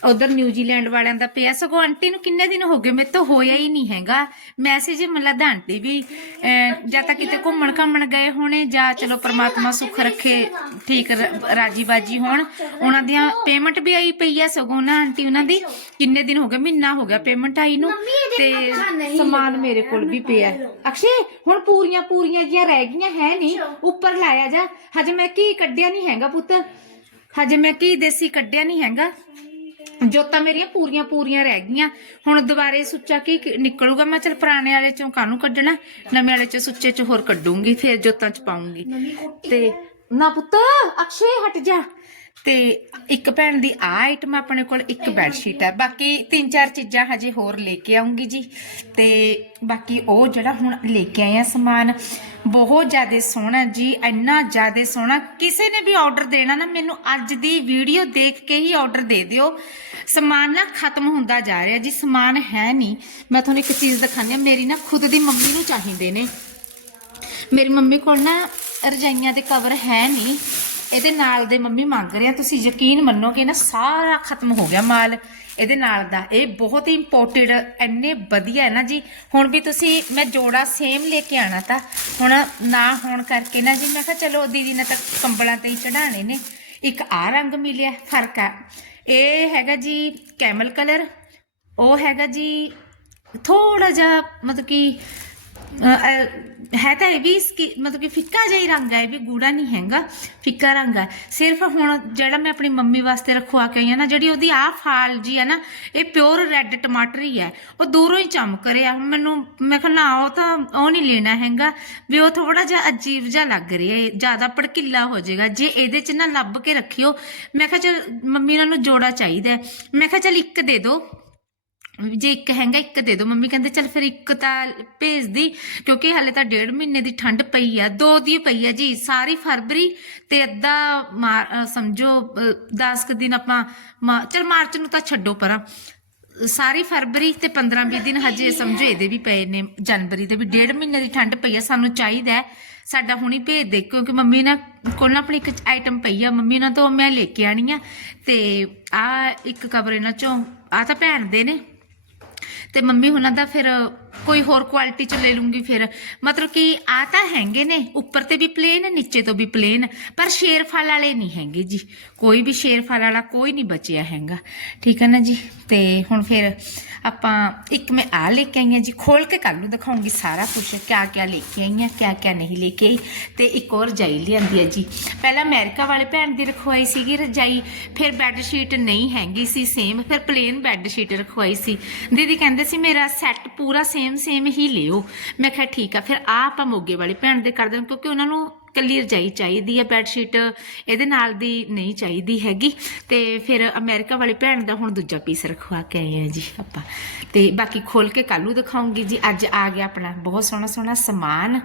ਉਧਰ ਨਿਊਜ਼ੀਲੈਂਡ ਵਾਲਿਆਂ ਦਾ ਪਿਆ। ਸਗੋਂ ਆਂਟੀ ਨੂੰ ਕਿੰਨੇ ਦਿਨ ਹੋ ਗਏ ਮੇਰੇ ਤੋਂ ਹੋਇਆ ਹੀ ਨਹੀਂ ਹੈਗਾ। ਮੈਸੇਜ ਮਿਲਦਾ ਆਂਟੀ ਵੀ ਜਾਂ ਤਾਂ ਕਿਤੇ ਘੁੰਮਣ ਘਾਮਣ ਗਏ ਹੋਣੇ ਜਾਂ ਚਲੋ ਪ੍ਰਮਾਤਮਾ ਸੁੱਖ ਰੱਖੇ ਠੀਕ ਰਾਜੀ ਬਾਜੀ ਹੋਣ। ਉਹਨਾਂ ਦੀਆਂ ਪੇਮੈਂਟ ਵੀ ਆਈ ਪਈ ਆ ਸਗੋਂ ਨਾ ਆਂਟੀ ਉਹਨਾਂ ਦੀ। ਕਿੰਨੇ ਦਿਨ ਹੋ ਗਏ ਮਹੀਨਾ ਹੋ ਗਿਆ ਪੇਮੈਂਟ ਆਈ ਨੂੰ। ਤੇ ਸਮਾਨ ਮੇਰੇ ਕੋਲ ਵੀ ਪਿਆ। ਅਕਸ਼ੇ ਹੁਣ ਪੂਰੀਆਂ ਪੂਰੀਆਂ ਜੀਆਂ ਰਹਿ ਗਈਆਂ ਹੈ ਨਹੀਂ? ਉੱਪਰ ਲਾਇਆ ਜਾ। ਹਜੇ ਮੈਂ ਕੀ ਕੱਢਿਆ ਨਹੀਂ ਹੈਗਾ ਪੁੱਤ। ਹਜੇ ਮੈਂ ਕੀ ਦੇਸੀ ਕੱਢਿਆ ਨਹੀਂ ਹੈਗਾ। ਜੋਤਾਂ ਮੇਰੀਆਂ ਪੂਰੀਆਂ ਪੂਰੀਆਂ ਰਹਿ ਗਈਆਂ। ਹੁਣ ਦੁਬਾਰੇ ਸੁੱਚਾ ਕੀ ਨਿਕਲੂਗਾ। ਮੈਂ ਚਲ ਪੁਰਾਣੇ ਵਾਲੇ ਚੋਂ ਕਾਹਨੂੰ ਕੱਢਣਾ? ਨਵੇਂ ਵਾਲੇ ਚ ਸੁੱਚੇ ਚ ਹੋਰ ਕੱਢੂੰਗੀ ਫਿਰ ਜੋਤਾਂ ਚ ਪਾਉਂਗੀ ਤੇ ਨਾ ਪੁੱਤ ਅਕਸ਼ੇ ਹਟ ਜਾ। ਤੇ ਇੱਕ ਭੈਣ ਦੀ ਆ ਆਈਟਮ ਆਪਣੇ ਕੋਲ ਇੱਕ ਬੈੱਡ ਸ਼ੀਟ ਹੈ। ਬਾਕੀ ਤਿੰਨ ਚਾਰ ਚੀਜ਼ਾਂ ਹਜੇ ਹੋਰ ਲੈ ਕੇ ਆਉਂਗੀ ਜੀ। ਤੇ ਬਾਕੀ ਉਹ ਜਿਹੜਾ ਹੁਣ ਲੈ ਕੇ ਆਏ ਆ ਸਮਾਨ ਬਹੁਤ ਜ਼ਿਆਦਾ ਸੋਹਣਾ ਜੀ ਇੰਨਾ ਜ਼ਿਆਦਾ ਸੋਹਣਾ। ਕਿਸੇ ਨੇ ਵੀ ਆਰਡਰ ਦੇਣਾ ਨਾ ਮੈਨੂੰ ਅੱਜ ਦੀ ਵੀਡੀਓ ਦੇਖ ਕੇ ਹੀ ਆਰਡਰ ਦੇ ਦਿਓ। ਸਮਾਨ ਨਾ ਖਤਮ ਹੁੰਦਾ ਜਾ ਰਿਹਾ ਜੀ ਸਮਾਨ ਹੈ ਨਹੀਂ। ਮੈਂ ਤੁਹਾਨੂੰ ਇੱਕ ਚੀਜ਼ ਦਿਖਾਉਂਦੀ ਹਾਂ ਮੇਰੀ ਨਾ ਖੁਦ ਦੀ ਮੰਮੀ ਨੂੰ ਚਾਹੀਦੇ ਨੇ। ਮੇਰੀ ਮੰਮੀ ਕੋਲ ਨਾ ਰਜਾਈਆਂ ਦੇ ਕਵਰ ਹੈ ਨਹੀਂ। ਇਹਦੇ ਨਾਲ ਦੇ ਮੰਮੀ ਮੰਗ ਰਿਹਾ, ਤੁਸੀਂ ਯਕੀਨ ਮੰਨੋਗੇ ਨਾ ਸਾਰਾ ਖਤਮ ਹੋ ਗਿਆ ਮਾਲ। ਇਹਦੇ ਨਾਲ ਦਾ ਇਹ ਬਹੁਤ ਹੀ ਇੰਪੋਰਟਡ ਐਨੇ ਵਧੀਆ ਹੈ ਨਾ ਜੀ। ਹੁਣ ਵੀ ਤੁਸੀਂ, ਮੈਂ ਜੋੜਾ ਸੇਮ ਲੈ ਕੇ ਆਣਾ ਤਾਂ, ਹੁਣ ਨਾ ਹੋਣ ਕਰਕੇ ਨਾ ਜੀ, ਮੈਂ ਕਿਹਾ ਚਲੋ ਦੀਦੀ ਨੇ ਤਾਂ ਕੰਬਲਾਂ ਤੇ ਹੀ ਚੜਾਣੇ ਨੇ। ਇੱਕ ਆ ਰੰਗ ਮਿਲਿਆ, ਫ਼ਰਕ ਆ। ਇਹ ਹੈਗਾ ਜੀ ਕੈਮਲ ਕਲਰ ਉਹ ਹੈਗਾ ਜੀ ਥੋੜਾ ਜਿਹਾ ਮਤਲਬ ਕਿ ਹੈ ਤਾਂ ਇਹ ਵੀ ਇਸਕੀ ਮਤਲਬ ਕਿ ਫਿੱਕਾ ਜਿਹਾ ਹੀ ਰੰਗ ਹੈ ਇਹ ਵੀ ਗੂੜਾ ਨਹੀਂ ਹੈਗਾ, ਫਿੱਕਾ ਰੰਗ ਹੈ ਸਿਰਫ ਹੁਣ ਜਿਹੜਾ ਮੈਂ ਆਪਣੀ ਮੰਮੀ ਵਾਸਤੇ ਰਖਵਾ ਕੇ ਆਈ ਹਾਂ ਨਾ, ਜਿਹੜੀ ਉਹਦੀ ਆਹ ਫਾਲ ਜੀ ਹੈ ਨਾ, ਇਹ ਪਿਓਰ ਰੈੱਡ ਟਮਾਟਰ ਹੀ ਹੈ ਉਹ ਦੂਰੋਂ ਹੀ ਚਮਕ ਰਿਹਾ। ਮੈਨੂੰ, ਮੈਂ ਕਿਹਾ ਨਾ, ਉਹ ਤਾਂ ਉਹ ਨਹੀਂ ਲੈਣਾ ਹੈਗਾ। ਵੀ ਉਹ ਥੋੜਾ ਜਿਹਾ ਅਜੀਬ ਜਿਹਾ ਲੱਗ ਰਿਹਾ ਹੈ ਜ਼ਿਆਦਾ ਭੜਕਿੱਲਾ ਹੋ ਜਾਏਗਾ। ਜੇ ਇਹਦੇ ਚ ਨਾ ਲੱਭ ਕੇ ਰੱਖਿਓ, ਮੈਂ ਕਿਹਾ ਚਲ ਮੰਮੀ ਨਾਲ ਨੂੰ ਜੋੜਾ ਚਾਹੀਦਾ ਹੈ। ਮੈਂ ਕਿਹਾ ਚਲ ਇੱਕ ਦੇ ਦਿਓ। ਜੇ ਇੱਕ ਹੈਗਾ, ਇੱਕ ਦੇ ਦਿਓ। ਮੰਮੀ ਕਹਿੰਦੇ, ਚੱਲ ਫਿਰ ਇੱਕ ਤਾਂ ਭੇਜ ਦੀ, ਕਿਉਂਕਿ ਹਾਲੇ ਤਾਂ ਡੇਢ ਮਹੀਨੇ ਦੀ ਠੰਡ ਪਈ ਆ, ਦੋ ਦੀ ਪਈ ਆ ਜੀ, ਸਾਰੀ ਫਰਵਰੀ ਤੇ ਅੱਧਾ ਮਾਰ- ਸਮਝੋ 10 ਕੁ ਦਿਨ ਆਪਾਂ ਮਾ- ਚਲ ਮਾਰਚ ਨੂੰ ਤਾਂ ਛੱਡੋ ਪਰਾਂ। ਸਾਰੀ ਫਰਵਰੀ ਤੇ 15 20 ਦਿਨ ਹਜੇ ਸਮਝੋ ਇਹਦੇ ਵੀ ਪਏ ਨੇ, ਜਨਵਰੀ ਦੇ ਵੀ ਡੇਢ ਮਹੀਨੇ ਦੀ ਠੰਡ ਪਈ ਆ, ਸਾਨੂੰ ਚਾਹੀਦਾ ਸਾਡਾ ਹੁਣੀ ਭੇਜ ਦੇ, ਕਿਉਂਕਿ ਮੰਮੀ ਨਾਲ ਕੋਲ ਨਾ ਆਪਣੀ ਇੱਕ ਆਈਟਮ ਪਈ ਆ, ਮੰਮੀ ਨਾਲ ਤੋਂ ਮੈਂ ਲੈ ਕੇ ਆਣੀ ਆ ਤੇ ਆ ਇੱਕ ਕਬਰ ਇਹਨਾਂ ਚੋਂ ਆ ਤਾਂ ਭੈਣ ਦੇ ਨੇ। ਤੇ ਮੰਮੀ ਹੁਣਾਂ ਦਾ ਫਿਰ ਕੋਈ ਹੋਰ ਕੁਆਲਿਟੀ ਚ ਲੈ ਲੂੰਗੀ ਫਿਰ। ਮਤਲਬ ਕਿ ਆ ਤਾਂ ਹੈਗੇ ਨੇ, ਉੱਪਰ ਤੇ ਵੀ ਪਲੇਨ ਨੀਚੇ ਤੋਂ ਵੀ ਪਲੇਨ ਪਰ ਸ਼ੇਰ ਫਲ ਵਾਲੇ ਨਹੀਂ ਹੈਗੇ ਜੀ। ਕੋਈ ਵੀ ਸ਼ੇਰ ਫਲ ਵਾਲਾ ਕੋਈ ਨਹੀਂ ਬਚਿਆ ਹੈਗਾ। ਠੀਕ ਹੈ ਨਾ ਜੀ? ਤੇ ਹੁਣ ਫਿਰ ਆਪਾਂ ਇੱਕ ਮੈਂ ਆ ਲੈ ਕੇ ਆਈ ਹਾਂ ਜੀ, ਖੋਲ ਕੇ ਕੱਲ ਨੂੰ ਦਿਖਾਉਂਗੀ ਸਾਰਾ ਕੁਝ ਕਿਆ ਕਿਆ ਲੈ ਕੇ ਆਈ ਹਾਂ, ਕਿਆ ਕਿਆ ਨਹੀਂ ਲੈ ਕੇ ਆਈ। ਤੇ ਇੱਕ ਹੋਰ ਰਜਾਈ ਲਿਆਂਦੀ ਹੈ ਜੀ। ਪਹਿਲਾਂ ਅਮਰੀਕਾ ਵਾਲੇ ਭੈਣ ਦੀ ਰਖਵਾਈ ਸੀਗੀ ਰਜਾਈ, ਫਿਰ ਬੈੱਡ ਸ਼ੀਟ ਨਹੀਂ ਹੈਗੀ ਸੀ ਸੇਮ ਫਿਰ ਪਲੇਨ ਬੈੱਡ ਸ਼ੀਟ ਰਖਵਾਈ ਸੀ। ਦੀਦੀ ਕਹਿੰਦੇ ਸੀ ਮੇਰਾ ਸੈੱਟ ਪੂਰਾ ਸੇਮ ਸੇਮ ਹੀ ਲਿਓ। ਮੈਂ ਕਿਹਾ ਠੀਕ ਆ, ਫਿਰ ਆ ਆਪਾਂ ਮੋਗੇ ਵਾਲੀ ਭੈਣ ਦੇ ਕਰ ਦਿੰਦੇ ਕਿਉਂਕਿ ਉਹਨਾਂ ਨੂੰ ਕੱਲੀ ਰਜਾਈ ਚਾਹੀਦੀ ਹੈ ਬੈੱਡ ਸ਼ੀਟ ਇਹਦੇ ਨਾਲ ਦੀ ਨਹੀਂ ਚਾਹੀਦੀ ਹੈਗੀ। ਤੇ ਫਿਰ ਅਮਰੀਕਾ ਵਾਲੀ ਭੈਣ ਦਾ ਹੁਣ ਦੂਜਾ ਪੀਸ ਰਖਵਾ ਕੇ ਆਏ ਆ ਜੀ ਆਪਾਂ। ਤੇ ਬਾਕੀ ਖੋਲ ਕੇ ਕੱਲੂ ਦਿਖਾਉਂਗੀ ਜੀ। ਅੱਜ ਆ ਗਿਆ ਆਪਣਾ ਬਹੁਤ ਸੋਹਣਾ ਸੋਹਣਾ ਸਮਾਨ।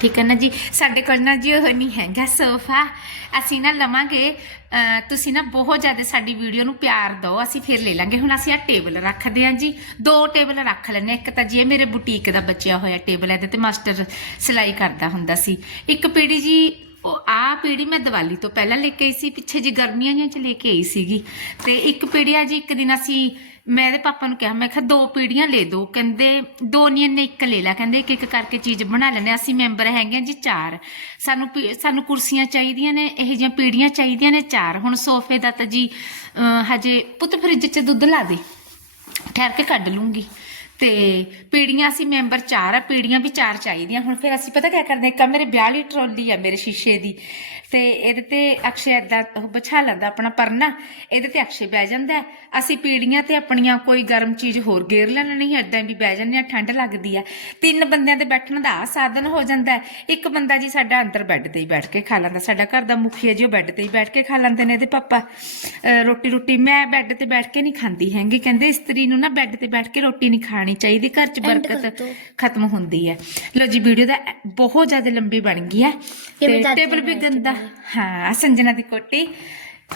ਠੀਕ ਹੈ ਨਾ ਜੀ? ਸਾਡੇ ਕੋਲ ਨਾ ਜੀ ਉਹ ਨਹੀਂ ਹੈਗਾ ਸੋਫਾ। ਅਸੀਂ ਨਾ ਲਵਾਂਗੇ ਤੁਸੀਂ ਨਾ ਬਹੁਤ ਜ਼ਿਆਦਾ ਸਾਡੀ ਵੀਡੀਓ ਨੂੰ ਪਿਆਰ ਦਿਓ। ਅਸੀਂ ਫਿਰ ਲੈ ਲਾਂਗੇ। ਹੁਣ ਅਸੀਂ ਆ ਟੇਬਲ ਰੱਖਦੇ ਹਾਂ ਜੀ। ਦੋ ਟੇਬਲ ਰੱਖ ਲੈਣੇ ਇੱਕ ਤਾਂ ਜੀ ਇਹ ਮੇਰੇ ਬੁਟੀਕ ਦਾ ਬਚਿਆ ਹੋਇਆ ਟੇਬਲ ਹੈ, ਇਹਦੇ ਤੇ ਮਾਸਟਰ ਸਿਲਾਈ ਕਰਦਾ ਹੁੰਦਾ ਸੀ। ਇੱਕ ਪੀੜੀ ਜੀ, ਉਹ ਆ ਪੀੜੀ ਮੈਂ ਦੀਵਾਲੀ ਤੋਂ ਪਹਿਲਾਂ ਲੈ ਕੇ ਆਈ ਸੀ। ਪਿੱਛੇ ਜੀ ਗਰਮੀਆਂ ਜਿਹੀਆਂ ਚ ਲੈ ਕੇ ਆਈ ਸੀਗੀ। ਤੇ ਇੱਕ ਪੀੜੀ ਆ ਜੀ, ਇੱਕ ਦਿਨ ਅਸੀਂ ਮੈਂ ਇਹਦੇ ਪਾਪਾ ਨੂੰ ਕਿਹਾ, ਮੈਂ ਕਿਹਾ ਦੋ ਪੀੜੀਆਂ ਲੈ ਦੋ। ਕਹਿੰਦੇ ਦੋ ਨਹੀਂ, ਇਹਨੇ ਇੱਕ ਲੈ ਲੈ ਕਹਿੰਦੇ ਇੱਕ ਇੱਕ ਕਰਕੇ ਚੀਜ਼ ਬਣਾ ਲੈਣੇ ਅਸੀਂ ਮੈਂਬਰ ਹੈਗੇ ਆ ਜੀ ਚਾਰ। ਸਾਨੂੰ ਪੀ- ਸਾਨੂੰ ਕੁਰਸੀਆਂ ਚਾਹੀਦੀਆਂ ਨੇ, ਇਹ ਜਿਹੀਆਂ ਪੀੜੀਆਂ ਚਾਹੀਦੀਆਂ ਨੇ ਚਾਰ। ਹੁਣ ਸੋਫੇ ਦਾ ਤਾਂ ਜੀ ਹਜੇ ਪੁੱਤ ਫ੍ਰਿਜ 'ਚ ਦੁੱਧ ਲਾ ਦੇ। ਠਹਿਰ ਕੇ ਕੱਢ ਲੂੰਗੀ। ਤੇ ਪੀੜੀਆਂ ਅਸੀਂ ਮੈਂਬਰ ਚਾਰ ਆ, ਪੀੜੀਆਂ ਵੀ ਚਾਰ ਚਾਹੀਦੀਆਂ। ਹੁਣ ਫਿਰ ਅਸੀਂ ਪਤਾ ਕੀ ਕਰਦੇ? ਇੱਕ ਮੇਰੇ ਵਿਆਹ ਲਈ ਟਰੋਲੀ ਆ ਮੇਰੇ ਸ਼ੀਸ਼ੇ ਦੀ। ਤੇ ਇਹਦੇ ਤੇ ਅਕਸ਼ੇ ਏਦਾਂ ਬਿਛਾ ਲੈਂਦਾ ਆਪਣਾ ਪਰਨਾ, ਇਹਦੇ ਤੇ ਅਕਸ਼ੇ ਬਹਿ ਜਾਂਦਾ ਅਸੀਂ ਪੀੜੀਆਂ ਤੇ ਆਪਣੀਆਂ ਕੋਈ ਗਰਮ ਚੀਜ਼ ਹੋਰ ਗੇਰ ਲੈਣਾ ਨਹੀਂ ਏਦਾਂ ਵੀ ਬਹਿ ਜਾਂਦੇ ਆ ਠੰਡ ਲੱਗਦੀ ਆ। ਤਿੰਨ ਬੰਦਿਆਂ 'ਤੇ ਬੈਠਣ ਦਾ ਆਹ ਸਾਧਨ ਹੋ ਜਾਂਦਾ ਇੱਕ ਬੰਦਾ ਜੀ ਸਾਡਾ ਅੰਦਰ ਬੈੱਡ ਤੇ ਹੀ ਬੈਠ ਕੇ ਖਾ ਲੈਂਦਾ, ਸਾਡਾ ਘਰ ਦਾ ਮੁਖੀਆ ਜੀ, ਉਹ ਬੈੱਡ ਤੇ ਹੀ ਬੈਠ ਕੇ ਖਾ ਲੈਂਦੇ ਨੇ ਇਹਦੇ ਪਾਪਾ। ਰੋਟੀ ਰੋਟੀ ਮੈਂ ਬੈੱਡ ਤੇ ਬੈਠ ਕੇ ਨਹੀਂ ਖਾਂਦੀ ਹੈਗੀ। ਕਹਿੰਦੇ ਇਸਤਰੀ ਨੂੰ ਨਾ ਬੈੱਡ ਤੇ ਬੈਠ ਕੇ ਰੋਟੀ ਨਹੀਂ ਖਾਣੀ। ਚਾਹੀਦੀ ਘਰ 'ਚ ਬਰਕਤ। ਖਤਮ ਹੁੰਦੀ ਹੈ। ਲੋ ਜੀ ਵੀਡੀਓ ਦਾ ਬਹੁਤ ਜ਼ਿਆਦਾ ਲੰਬੀ ਬਣ ਗਈ ਹੈ ਤੇ ਟੇਬਲ ਵੀ ਗੰਦਾ। ਹਾਂ। ਸੰਜਨਾ ਦੀ ਕੋਟੀ।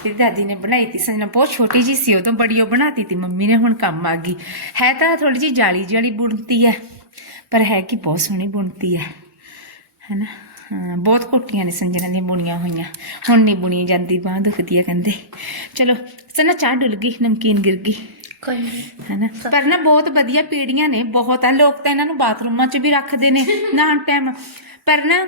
ਤੇ ਦਾਦੀ ਨੇ ਬਣਾਈ ਤੀ। ਸੰਜਨਾ ਬਹੁਤ ਛੋਟੀ ਜੀ ਸੀ ਉਦੋਂ ਬੜੀ ਉਹ ਬਣਾਤੀ ਤੀ। ਮੰਮੀ ਨੇ ਹੁਣ ਕੰਮ ਆ ਗਈ। ਹੈ ਤਾਂ ਥੋੜੀ ਜੀ ਜਾਲੀ ਜਾਲੀ ਬੁਣਤੀ ਹੈ ਪਰ ਹੈ ਕਿ ਬਹੁਤ ਸੋਹਣੀ ਬੁਣਤੀ ਹੈ। ਹੈਨਾ? ਹਾਂ ਬਹੁਤ ਕੋਟੀਆਂ ਨੇ ਸੰਜਨਾ ਦੀਆਂ ਬੁਣੀਆਂ ਹੋਈਆਂ। ਹੁਣ ਨਹੀਂ ਬੁਣੀ ਜਾਂਦੀ ਬਾਂਹ ਦੁਖਦੀ ਹੈ ਕਹਿੰਦੇ। ਚਲੋ ਸਨਾ ਚਾਹ ਡੁੱਲ ਗਈ ਨਮਕੀਨ ਗਿਰ ਗਈ। ਕੋਈ ਨਹੀਂ ਹੈਨਾ ਪਰ ਨਾ ਬਹੁਤ ਵਧੀਆ ਪੀੜੀਆਂ ਨੇ ਬਹੁਤ ਆ। ਲੋਕ ਤਾਂ ਇਹਨਾਂ ਨੂੰ ਬਾਥਰੂਮਾਂ 'ਚ ਵੀ ਰੱਖਦੇ ਨੇ ਨਹਾਉਣ ਟਾਈਮ। ਪਰ ਨਾ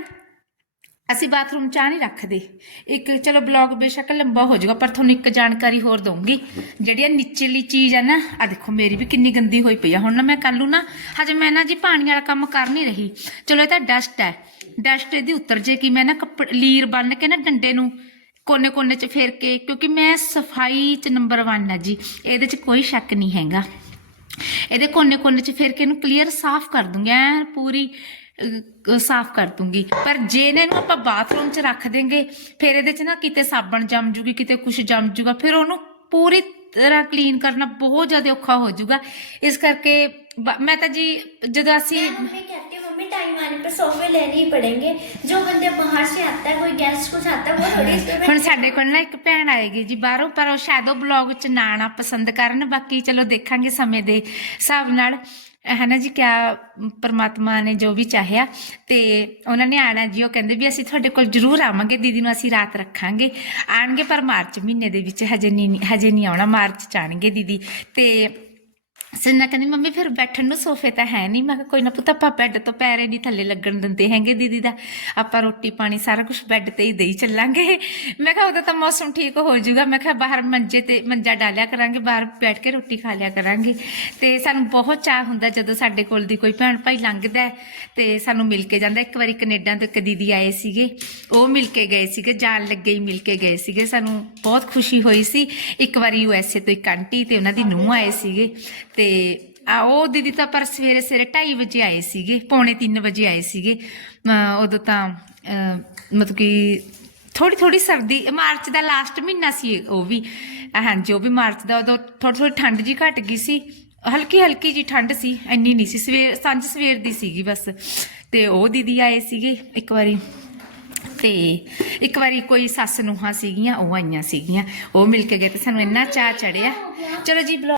ਅਸੀਂ ਬਾਥਰੂਮ 'ਚ ਆ ਨਹੀਂ ਰੱਖਦੇ। ਇੱਕ ਚਲੋ ਬਲੌਗ ਬੇਸ਼ੱਕ ਲੰਬਾ ਹੋ ਜਾਊਗਾ ਪਰ ਤੁਹਾਨੂੰ ਇੱਕ ਜਾਣਕਾਰੀ ਹੋਰ ਦਊਂਗੀ। ਜਿਹੜੀ ਇਹ ਨਿਚਲੀ ਚੀਜ਼ ਆ ਨਾ ਆ ਦੇਖੋ ਮੇਰੀ ਵੀ ਕਿੰਨੀ ਗੰਦੀ ਹੋਈ ਪਈ ਆ। ਹੁਣ ਨਾ ਮੈਂ ਕੱਲ ਨੂੰ ਨਾ ਹਜੇ ਮੈਂ ਨਾ ਜੀ ਪਾਣੀ ਵਾਲਾ ਕੰਮ ਕਰ ਨਹੀਂ ਰਹੀ। ਚਲੋ ਇਹ ਤਾਂ ਡਸਟ ਹੈ। ਡਸਟ ਇਹਦੀ ਉਤਰ ਜੇ ਕਿ ਮੈਂ ਨਾ ਕੱਪੜ ਲੀਰ ਬੰਨ ਕੇ ਨਾ ਡੰਡੇ ਨੂੰ ਕੋਨੇ ਕੋਨੇ 'ਚ ਫੇਰ ਕੇ, ਕਿਉਂਕਿ ਮੈਂ ਸਫ਼ਾਈ 'ਚ ਨੰਬਰ 1 ਆ ਜੀ। ਇਹਦੇ 'ਚ ਕੋਈ ਸ਼ੱਕ ਨਹੀਂ ਹੈਗਾ। ਇਹਦੇ ਕੋਨੇ ਕੋਨੇ 'ਚ ਫੇਰ ਕੇ ਇਹਨੂੰ ਕਲੀਅਰ ਸਾਫ਼ ਕਰ ਦੂੰਗੀ ਐਨ ਪੂਰੀ ਸਾਫ਼ ਕਰ ਦੂੰਗੀ। ਪਰ ਜੇ ਇਹਨਾਂ ਨੂੰ ਆਪਾਂ ਬਾਥਰੂਮ 'ਚ ਰੱਖ ਦੇਂਗੇ, ਫਿਰ ਇਹਦੇ 'ਚ ਨਾ ਕਿਤੇ ਸਾਬਣ ਜੰਮ ਜੂਗੀ, ਕਿਤੇ ਕੁਝ ਜੰਮ ਜੂਗਾ, ਫਿਰ ਉਹਨੂੰ ਪੂਰੀ ਤਰ੍ਹਾਂ ਕਲੀਨ ਕਰਨਾ ਬਹੁਤ ਜ਼ਿਆਦਾ ਔਖਾ ਹੋ ਜਾਊਗਾ ਇਸ ਕਰਕੇ ਮੈਂ ਤਾਂ ਜੀ, ਜਦੋਂ ਅਸੀਂ मम्मी कहती है मम्मी टाइम आने पर सोफे लेने ही पड़ेंगे जो बंदे बाहर से आता है कोई गेस्ट कुछ आता है वो थोड़ी इस पे ਹੁਣ ਸਾਡੇ ਕੋਲ ਨਾ ਇੱਕ ਭੈਣ ਆਏਗੀ ਜੀ ਬਾਹਰੋਂ ਪਰ ਉਹ ਸ਼ਾਇਦ ਉਹ ਬਲੌਗ 'ਚ ਨਾ ਆਉਣਾ ਪਸੰਦ ਕਰਨ ਬਾਕੀ ਚਲੋ ਦੇਖਾਂਗੇ ਸਮੇਂ ਦੇ ਹਿਸਾਬ ਨਾਲ ਹੈ ਨਾ ਜੀ ਕਿਆ ਪਰਮਾਤਮਾ ਨੇ ਜੋ ਵੀ ਚਾਹਿਆ ਤੇ ਉਹਨਾਂ ਨੇ ਆਣਾ ਜੀ ਉਹ ਕਹਿੰਦੇ ਵੀ ਅਸੀਂ ਤੁਹਾਡੇ ਕੋਲ ਜ਼ਰੂਰ ਆਵਾਂਗੇ ਦੀਦੀ ਨੂੰ ਅਸੀਂ ਰਾਤ ਰੱਖਾਂਗੇ ਆਣਗੇ ਪਰ ਮਾਰਚ ਮਹੀਨੇ ਦੇ ਵਿੱਚ ਹਜੇ ਨਹੀਂ ਹਜੇ ਨਹੀਂ ਆਉਣਾ ਮਾਰਚ ਚ ਆਣਗੇ ਦੀਦੀ ਤੇ ਸਿੰਨਾ ਕਹਿੰਦੀ, ਮੰਮੀ, ਫਿਰ ਬੈਠਣ ਨੂੰ ਸੋਫੇ ਤਾਂ ਹੈ ਨਹੀਂ ਮੈਂ ਕਿਹਾ, ਕੋਈ ਨਾ ਪੁੱਤ, ਆਪਾਂ ਬੈੱਡ ਤੋਂ ਪੈਰੇ ਨਹੀਂ ਥੱਲੇ ਲੱਗਣ ਦਿੰਦੇ ਹੈਗੇ ਦੀਦੀ ਦਾ। ਆਪਾਂ ਰੋਟੀ ਪਾਣੀ ਸਾਰਾ ਕੁਝ ਬੈੱਡ ਤੇ ਹੀ ਦੇਈ ਚੱਲਾਂਗੇ। ਮੈਂ ਕਿਹਾ ਉਹਦਾ ਤਾਂ ਮੌਸਮ ਠੀਕ ਹੋ ਜਾਊਗਾ ਮੈਂ ਕਿਹਾ, ਬਾਹਰ ਮੰਜੇ ਤੇ ਮੰਜਾ ਡਾਲਿਆ ਕਰਾਂਗੇ, ਬਾਹਰ ਬੈਠ ਕੇ ਰੋਟੀ ਖਾ ਲਿਆ ਕਰਾਂਗੇ। ਤੇ ਸਾਨੂੰ ਬਹੁਤ ਚਾਹ ਹੁੰਦਾ ਜਦੋਂ ਸਾਡੇ ਕੋਲ ਦੀ ਕੋਈ ਭੈਣ ਭਾਈ ਲੰਘਦਾ ਹੈ ਤੇ ਸਾਨੂੰ ਮਿਲ ਕੇ ਜਾਂਦਾ। ਇੱਕ ਵਾਰੀ ਕੈਨੇਡਾ ਤੋਂ ਇੱਕ ਦੀਦੀ ਆਏ ਸੀਗੇ, ਉਹ ਮਿਲ ਕੇ ਗਏ ਸੀਗੇ, ਜਾਣ ਲੱਗੇ ਹੀ ਮਿਲ ਕੇ ਗਏ ਸੀਗੇ। ਸਾਨੂੰ ਬਹੁਤ ਖੁਸ਼ੀ ਹੋਈ ਸੀ। ਇੱਕ ਵਾਰੀ ਯੂਐਸਏ ਤੋਂ ਇੱਕ ਆਂਟੀ ਤੇ ਉਹਨਾਂ ਦੀ ਨੂੰਹ ਆਏ ਸੀਗੇ ਤੇ ਆ, ਉਹ ਦੀਦੀ ਤਾਂ ਪਰ ਸਵੇਰੇ ਸਵੇਰੇ 2:30 ਵਜੇ ਆਏ ਸੀਗੇ, ਪੌਣੇ 3 ਵਜੇ ਆਏ ਸੀਗੇ। ਉਦੋਂ ਤਾਂ ਮਤਲਬ ਕਿ ਥੋੜੀ ਥੋੜੀ ਸਰਦੀ, ਮਾਰਚ ਦਾ ਲਾਸਟ ਮਹੀਨਾ ਸੀ ਉਹ ਵੀ। ਹਾਂਜੀ, ਉਹ ਵੀ ਮਾਰਚ ਦਾ, ਉਦੋਂ ਥੋੜੀ ਥੋੜੀ ਠੰਡ ਜੀ ਘਟ ਗਈ ਸੀ। ਹਲਕੀ ਹਲਕੀ ਜੀ ਠੰਡ ਸੀ, ਇੰਨੀ ਨਹੀਂ ਸੀ, ਸਵੇਰ, ਸਾਂਝ ਸਵੇਰ ਦੀ ਸੀਗੀ ਬਸ। ਤੇ ਉਹ ਦੀਦੀ ਆਏ ਸੀਗੇ ਇੱਕ ਵਾਰੀ। ਤੇ ਇੱਕ ਵਾਰੀ ਕੋਈ ਸੱਸ ਨੂੰਹਾਂ ਸੀਗੀਆਂ, ਉਹ ਆਈਆਂ ਸੀਗੀਆਂ। ਉਹ ਮਿਲ ਕੇ ਗਏ ਤੇ ਸਾਨੂੰ ਇੰਨਾ ਚਾਹ ਚੜਿਆ ਚਲੋ ਜੀ, ਬਲੌਗ